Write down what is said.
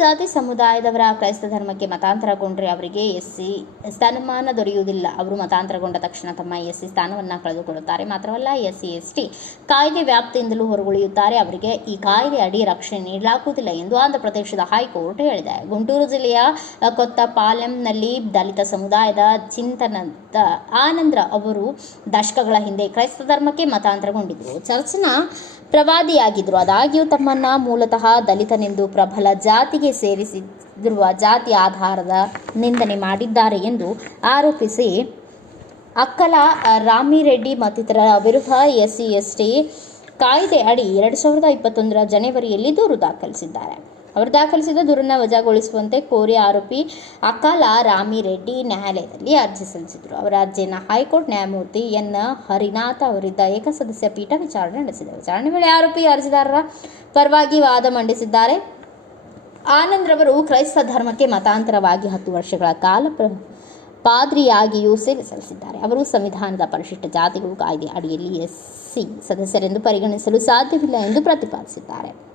ಜಾತಿ ಸಮುದಾಯದವರ ಕ್ರೈಸ್ತ ಧರ್ಮಕ್ಕೆ ಮತಾಂತರಗೊಂಡ್ರೆ ಅವರಿಗೆ ಎಸ್ ಸಿ ಸ್ಥಾನಮಾನ ದೊರೆಯುವುದಿಲ್ಲ. ಅವರು ಮತಾಂತರಗೊಂಡ ತಕ್ಷಣ ತಮ್ಮ ಎಸ್ ಸಿ ಸ್ಥಾನವನ್ನು ಕಳೆದುಕೊಳ್ಳುತ್ತಾರೆ. ಮಾತ್ರವಲ್ಲ ಎಸ್ ಸಿ ಎಸ್ ಟಿ ಕಾಯ್ದೆ ವ್ಯಾಪ್ತಿಯಿಂದಲೂ ಹೊರಗುಳಿಯುತ್ತಾರೆ. ಅವರಿಗೆ ಈ ಕಾಯ್ದೆ ಅಡಿ ರಕ್ಷಣೆ ನೀಡಲಾಗುವುದಿಲ್ಲ ಎಂದು ಆಂಧ್ರಪ್ರದೇಶದ ಹೈಕೋರ್ಟ್ ಹೇಳಿದೆ. ಗುಂಟೂರು ಜಿಲ್ಲೆಯ ಕೊತ್ತ ಪಾಲೆಂನಲ್ಲಿ ದಲಿತ ಸಮುದಾಯದ ಚಿಂತನದ ಆನಂದ್ರ ಅವರು ದಶಕಗಳ ಹಿಂದೆ ಕ್ರೈಸ್ತ ಧರ್ಮಕ್ಕೆ ಮತಾಂತರಗೊಂಡಿದ್ದರು ಚರ್ಚ್ನ ಪ್ರವಾದಿಯಾಗಿದ್ದರು ಆದಾಗ್ಯೂ ತಮ್ಮನ್ನ ಮೂಲತಃ ದಲಿತನೆಂದು ಪ್ರಬಲ ಜಾತಿಗೆ ಸೇರಿಸಿರುವ ಜಾತಿ ಆಧಾರದ ನಿಂದನೆ ಮಾಡಿದ್ದಾರೆ ಎಂದು ಆರೋಪಿಸಿ ಅಕ್ಕಲ, ರಾಮಿರೆಡ್ಡಿ ಮತ್ತಿತರ ವಿರುದ್ಧ ಎಸ್ ಟಿ ಕಾಯ್ದೆ ಅಡಿ ಎರಡು ಸಾವಿರದ ಇಪ್ಪತ್ತೊಂದರ ಜನವರಿಯಲ್ಲಿ ದೂರು ದಾಖಲಿಸಿದ್ದಾರೆ. ಅವರು ದಾಖಲಿಸಿದ ದೂರನ್ನು ವಜಾಗೊಳಿಸುವಂತೆ ಕೋರಿ ಆರೋಪಿ ಅಕಾಲ ರಾಮಿರೆಡ್ಡಿ ನ್ಯಾಯಾಲಯದಲ್ಲಿ ಅರ್ಜಿ ಸಲ್ಲಿಸಿದರು. ಅವರ ಅರ್ಜಿಯನ್ನು ಹೈಕೋರ್ಟ್ ನ್ಯಾಯಮೂರ್ತಿ ಎನ್. ಹರಿನಾಥ್ ಅವರಿದ್ದ ಏಕಸದಸ್ಯ ಪೀಠ ವಿಚಾರಣೆ ನಡೆಸಿದೆ. ವಿಚಾರಣೆ ವೇಳೆ ಆರೋಪಿ ಅರ್ಜಿದಾರರ ಪರವಾಗಿ ವಾದ ಮಂಡಿಸಿದ್ದಾರೆ. ಆನಂದ್ರವರು ಕ್ರೈಸ್ತ ಧರ್ಮಕ್ಕೆ ಮತಾಂತರವಾಗಿ ಹತ್ತು ವರ್ಷಗಳ ಕಾಲ ಪಾದ್ರಿಯಾಗಿಯೂ ಸೇವೆ ಸಲ್ಲಿಸಿದ್ದಾರೆ. ಅವರು ಸಂವಿಧಾನದ ಪರಿಶಿಷ್ಟ ಜಾತಿಗಳು ಕಾಯ್ದೆ ಅಡಿಯಲ್ಲಿ ಎಸ್ಸಿ ಸದಸ್ಯರೆಂದು ಪರಿಗಣಿಸಲು ಸಾಧ್ಯವಿಲ್ಲ ಎಂದು ಪ್ರತಿಪಾದಿಸಿದ್ದಾರೆ.